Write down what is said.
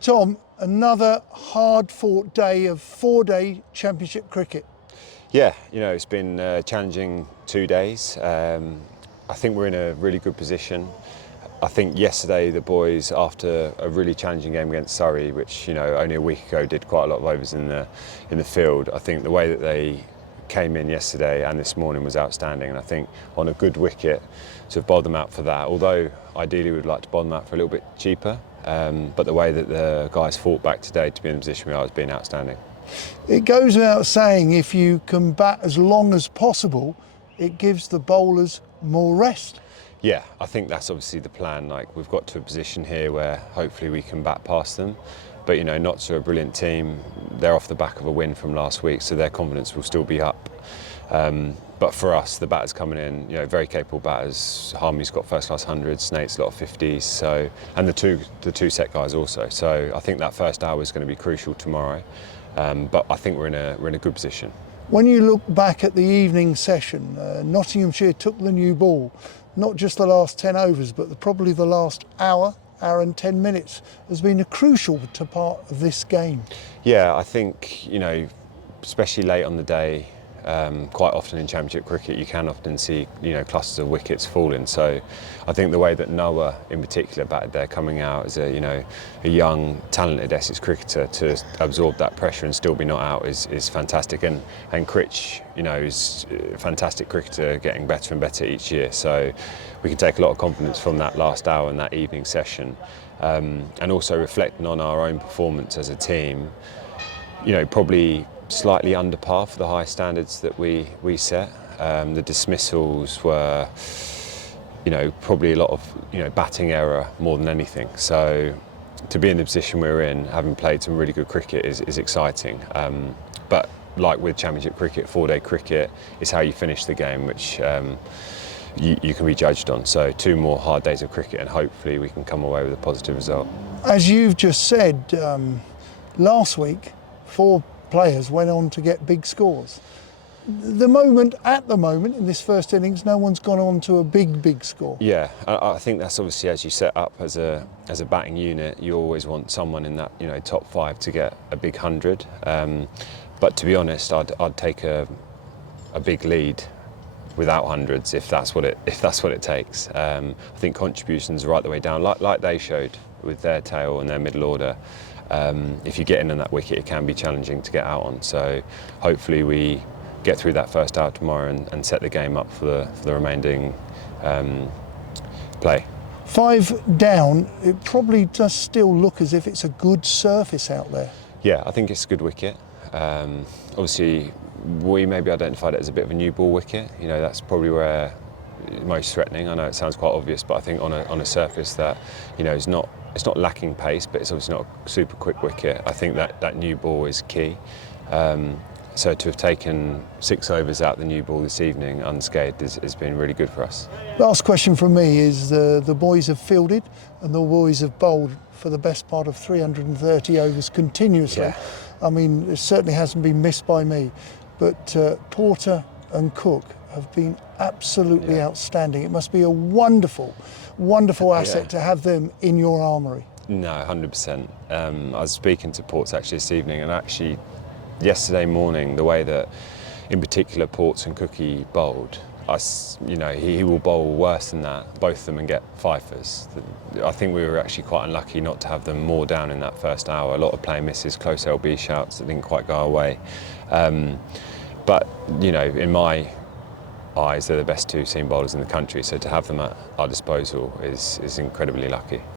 Tom, another hard-fought day of four-day championship cricket. Yeah, it's been a challenging 2 days. I think we're in a really good position. I think yesterday the boys, after a really challenging game against Surrey, which only a week ago did quite a lot of overs in the field, I think the way that they came in yesterday and this morning was outstanding. And I think on a good wicket to have bowled them out for that, although ideally we'd like to bowl them out for a little bit cheaper, but the way that the guys fought back today to be in the position we are has been outstanding. It goes without saying, if you can bat as long as possible, it gives the bowlers more rest. Yeah, I think that's obviously the plan. Like, we've got to a position here where hopefully we can bat past them. But Notts are a brilliant team. They're off the back of a win from last week, so their confidence will still be up. But for us, the batters coming in, very capable batters. Harmy's got first-class hundreds, Snate's a lot of 50s, so, and the two set guys also. So I think that first hour is going to be crucial tomorrow. But I think we're in a good position. When you look back at the evening session, Nottinghamshire took the new ball. Not just the last 10 overs, but probably the last hour and 10 minutes has been a crucial part of this game. Yeah, I think, especially late on the day, quite often in Championship cricket you can often see clusters of wickets falling. So I think the way that Noah in particular batted there, coming out as a young talented Essex cricketer, to absorb that pressure and still be not out is fantastic. And Critch is a fantastic cricketer, getting better and better each year, so we can take a lot of confidence from that last hour and that evening session, and also reflecting on our own performance as a team. Probably slightly under par for the high standards that we set. The dismissals were, probably a lot of, batting error more than anything. So to be in the position we're in, having played some really good cricket, is exciting. But like with Championship cricket, 4-day cricket is how you finish the game, which you can be judged on. So 2 more hard days of cricket, and hopefully we can come away with a positive result. As you've just said, last week, 4 players went on to get big scores. At the moment, in this first innings, no one's gone on to a big score. Yeah, I think that's obviously, as you set up as a batting unit, you always want someone in that top 5 to get a big 100. But to be honest, I'd take a big lead without hundreds if that's what it takes. I think contributions right the way down, like they showed with their tail and their middle order. If you get in on that wicket, it can be challenging to get out on. So hopefully we get through that first hour tomorrow and set the game up for the remaining play. 5 down, it probably does still look as if it's a good surface out there. Yeah, I think it's a good wicket. Obviously, we maybe identified it as a bit of a new ball wicket. That's probably where most threatening. I know it sounds quite obvious, but I think on a surface that is not. It's not lacking pace, but it's obviously not a super quick wicket. I think that new ball is key. So to have taken 6 overs out the new ball this evening unscathed has been really good for us. Last question from me is the boys have fielded and the boys have bowled for the best part of 330 overs continuously. Yeah. I mean, it certainly hasn't been missed by me, but Porter and Cook have been absolutely outstanding. It must be a wonderful asset to have them in your armoury. No, 100%. I was speaking to Ports actually this evening, and actually yesterday morning, the way that in particular Ports and Cookie bowled, he will bowl worse than that, both of them, and get fifers. I think we were actually quite unlucky not to have them more down in that first hour. A lot of play misses, close LB shouts that didn't quite go away. But in my eyes, they're the best 2 seam bowlers in the country, so to have them at our disposal is incredibly lucky.